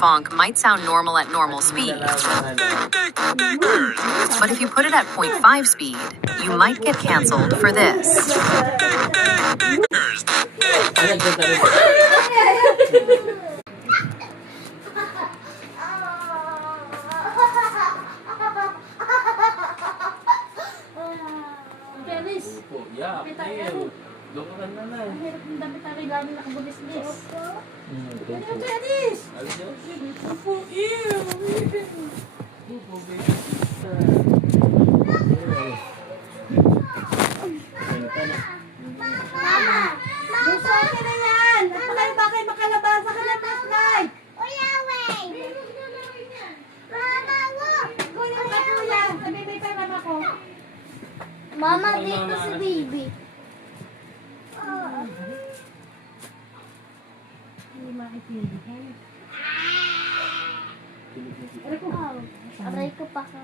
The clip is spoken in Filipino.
funk might sound normal at normal speed. But if you put it at 0.5 speed, you might get canceled for this. Yeah, Lukuhan na na. Ang hirap ng damit na lalo nakabulis-lis. Alis yun? Pupo, ew! Pupo, baby. Mama! Gusto akin na yan! At bakit makalabasa ka na last night? Kuya, wait! Mama, look! Kuya, kuya! Nabibay pa yung mama ko. Mama, dito si baby. Hindi makikilihan. Aray ko pa ka.